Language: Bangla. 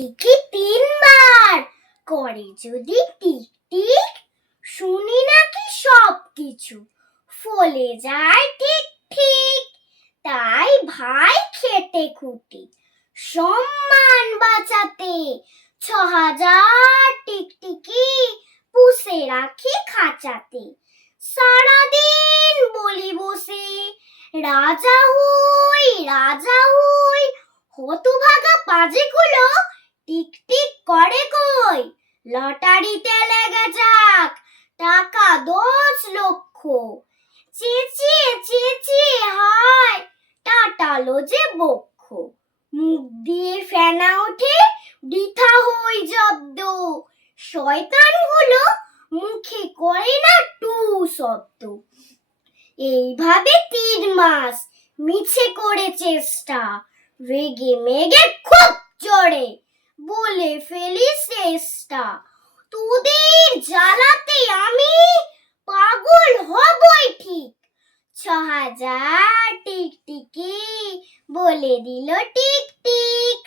টিকটিকি তিনবার। করে যদি টিক টিক শুনি নাকি সব কিছু ফলে যায় ঠিক ঠিক তাই ভাই খেটে খুঁটি। সম্মান বাঁচাতে ছ হাজার টিকটিকি পুষে রাখি খাঁচাতে। সারাদিন বলি বসে, রাজা হই রাজা হই, হতভাগা পাজেগুলো টিক টিক করে কই? লটারিতে লেগে যাক, টাকা দশ লক্ষ। চেঁচিয়ে চেঁচিয়ে হায় টাটালো যে বক্ষ। মুখ দিয়ে ফেনা ওঠে, বৃথা হই জব্দ। শয়তানগুলো মুখে করে না টু শব্দ। এইভাবে তিন মাস মিছে করে চেষ্টা। রেগে মেগে খুব জোরে। বলে ফেলি শেষটা তোদের জ্বালাতে আমি পাগল হবই ঠিক। ছ হাজার টিকটিকি বলে দিল টিক